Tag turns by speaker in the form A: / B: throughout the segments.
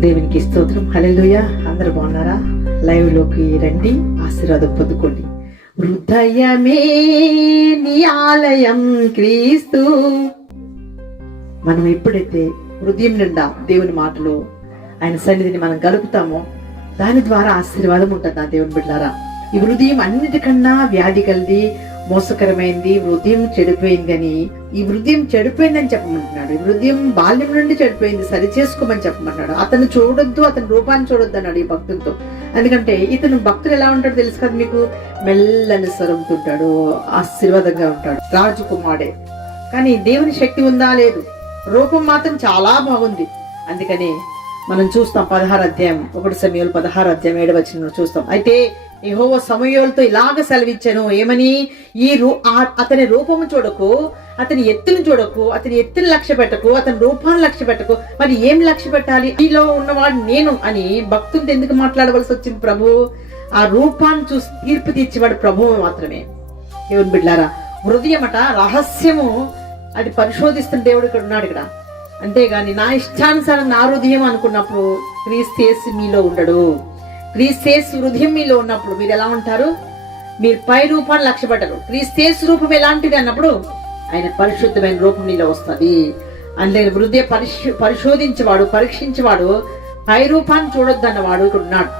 A: దేవునికి స్తోత్రం. హలెలుయ అందరు బాగున్నారా? లైవ్లోకి రండి. ఆశీర్వాదం పొందుకోండి. హృదయమే నీ ఆలయం క్రీస్తు. మనం ఎప్పుడైతే హృదయం నిండా దేవుని మాటలు ఆయన సన్నిధిని మనం గలుపుతామో దాని ద్వారా ఆశీర్వాదం ఉంటుంది నా దేవుని బిడ్డారా? ఈ హృదయం అన్నిటికన్నా వ్యాధి కలిది మోసకరమైంది హృదయం చెడిపోయింది అని ఈ హృదయం చెడిపోయిందని చెప్పమంటున్నాడు. ఈ హృదయం బాల్యం నుండి చెడిపోయింది సరి చేసుకోమని చెప్పమంటున్నాడు. అతను చూడొద్దు అతని రూపాన్ని చూడొద్దు అన్నాడు ఈ భక్తులతో ఎందుకంటే ఇతను భక్తులు ఎలా ఉంటాడు తెలుసు కదా మీకు? మెల్లని సరుగుతుంటాడు ఆశీర్వాదంగా ఉంటాడు రాజకుమారుడే. కానీ దేవుని శక్తి ఉందా? లేదు. రూపం మాత్రం చాలా బాగుంది. అందుకని మనం చూస్తాం పదహారు అధ్యాయం ఒకటి సమయంలో పదహారు అధ్యాయం ఏడు వచ్చిన చూస్తాం. అయితే యెహోవ సమయంతో ఇలాగ సెలవిచ్చాను ఏమని? ఈ రూ అతని రూపము చూడకు అతని ఎత్తును చూడకు అతని ఎత్తుని లక్ష్య పెట్టకు అతని రూపాన్ని లక్ష్య పెట్టకు. మరి ఏం లక్ష్య పెట్టాలి? ఈలో ఉన్నవాడు నేను అని భక్తులతో ఎందుకు మాట్లాడవలసి వచ్చింది ప్రభు? ఆ రూపాన్ని చూసి తీర్పు తీర్చేవాడు ప్రభువు మాత్రమే. దేవుని బిడ్డారా హృదయం అట రహస్యము అది పరిశోధిస్తున్న దేవుడు ఇక్కడ ఉన్నాడు ఇక్కడ. అంతేగాని నా ఇష్టానుసారం నా హృదయం అనుకున్నప్పుడు క్రీస్తేసి మీలో ఉండడు. క్రీస్తేసు హృదయం మీలో ఉన్నప్పుడు మీరు ఎలా ఉంటారు? మీరు పై రూపాన్ని లక్ష్య పెట్టరు క్రీస్తేసు రూపం ఎలాంటిది అన్నప్పుడు ఆయన పరిశుద్ధమైన రూపం మీలో వస్తుంది. అందులో హృదయ పరిశు పరిశోధించేవాడు పరీక్షించేవాడు పై రూపాన్ని చూడొద్దన్నవాడు ఇక్కడ ఉన్నాడు.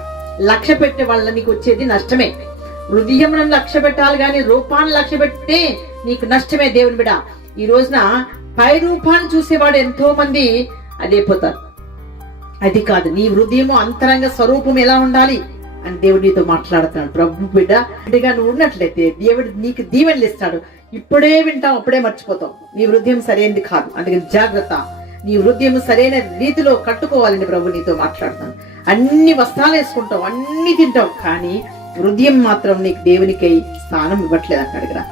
A: లక్ష్య పెట్టే వాళ్ళ నీకు వచ్చేది నష్టమే. హృదయం లక్ష్య పెట్టాలి కానీ రూపాన్ని లక్ష్య పెడితే నీకు నష్టమే దేవుని బిడ. ఈ రోజున పై రూపాన్ని చూసేవాడు ఎంతో మంది అదేపోతారు అది కాదు నీ హృదయము అంతరంగ స్వరూపం ఎలా ఉండాలి అని దేవుడు నీతో మాట్లాడుతున్నాడు. ప్రభు బిడ్డ బిడ్డగా నువ్వు ఉన్నట్లయితే దేవుడు నీకు దీవెనలు ఇస్తాడు. ఇప్పుడే వింటాం అప్పుడే మర్చిపోతాం. నీ హృదయం సరైనది కాదు. అందుకని జాగ్రత్త. నీ హృదయం సరైన రీతిలో కట్టుకోవాలని ప్రభు నీతో మాట్లాడుతాను అన్ని వస్త్రాలు వేసుకుంటావు అన్ని తింటావు కానీ హృదయం మాత్రం నీకు దేవునికై స్థానం ఇవ్వట్లేదు అన్నాడు కదా.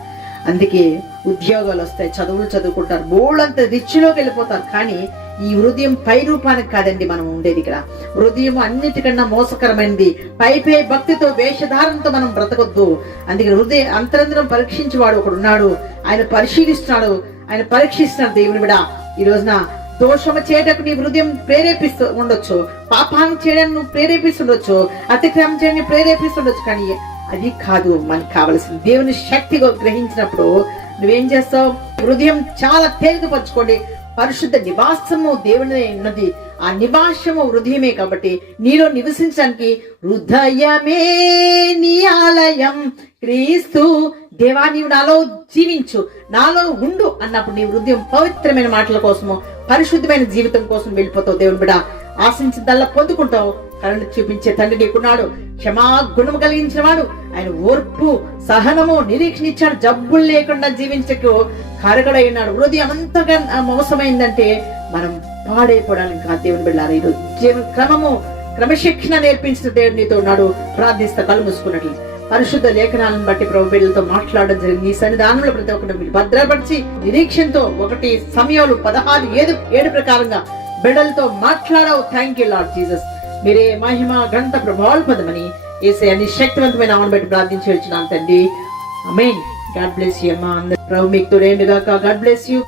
A: అందుకే ఉద్యోగాలు వస్తాయి చదువులు చదువుకుంటారు బోళ్ళంత రిచ్లోకి వెళ్ళిపోతారు. కానీ ఈ హృదయం పై రూపానికి కాదండి మనం ఉండేది ఇక్కడ. హృదయం అన్నిటికన్నా మోసకరమైనది. పై పై భక్తితో వేషధారంతో మనం బ్రతకొద్దు. అందుకే హృదయ అంతరంతరం పరీక్షించేవాడు ఒకడు ఉన్నాడు. ఆయన పరిశీలిస్తున్నాడు. ఆయన పరీక్షిస్తున్నాడు దేవుని విడ ఈ రోజున దోషము చేయటకు నీ హృదయం ప్రేరేపిస్తూ ఉండొచ్చు. పాపాన్ని చేయడానికి నువ్వు ప్రేరేపిస్తుండొచ్చు. అతిక్రమం చేయడానికి ప్రేరేపిస్తుండొచ్చు. కానీ అది కాదు మనకు కావలసింది. దేవుని శక్తిగా గ్రహించినప్పుడు నువ్వేం చేస్తావు? హృదయం చాలా తేలికపరచుకోండి. పరిశుద్ధ నివాసము దేవుని ఉన్నది. ఆ నివాసము హృదయమే కాబట్టి నీలో నివసించడానికి హృదయమే నీ ఆలయం. క్రీస్తు దేవా నీవు నాలో జీవించు. నాలో ఉండు అన్నప్పుడు నీ హృదయం పవిత్రమైన మాటల కోసము పరిశుద్ధమైన జీవితం కోసం వెళ్ళిపోతావు దేవుని బిడ. ఆశించిందల్లా పొందుకుంటావు. కరుణ చూపించే తండ్రి నీకున్నాడు. క్షమాగుణము కలిగించిన వాడు ఆయన ఓర్పు సహనము నిరీక్షణ ఇచ్చాడు జబ్బులు లేకుండా జీవించకు కరగడై ఉన్నాడు హృదయం అంతగా మోసమైందంటే మనం పాడైపోవడానికి కాదు దేవుని బిడ్డారు. ఈరోజు జీవన క్రమము క్రమశిక్షణ నేర్పించిన దేవుడు నీతో ఉన్నాడు. ప్రార్థిస్తా కళ్ళు మూసుకున్నట్లు. పరిశుద్ధ లేఖనాలను బట్టి ప్రభు బిడ్డలతో మాట్లాడడం జరిగింది. ఈ సన్నిధానంలో ప్రతి ఒక్కరు మీరు భద్రపరిచి నిరీక్షణతో ఒకటి సమయంలో పదహారు ఏడు ఏడు ప్రకారంగా బిడ్డలతో మాట్లాడవు. థ్యాంక్ యూ లార్డ్ జీసస్ మీరే మహిమ గంట ప్రభావాలు ఏసే అన్ని శక్తివంతమైన ఆమెను బట్టి ప్రార్థించి వచ్చినాను తండ్రి. అమేన్ గాడ్ బ్లెస్ యూ అమ్మా. అందరూ ప్రభు మీకు తోడేండుగాక గాడ్ బ్లెస్ యూ.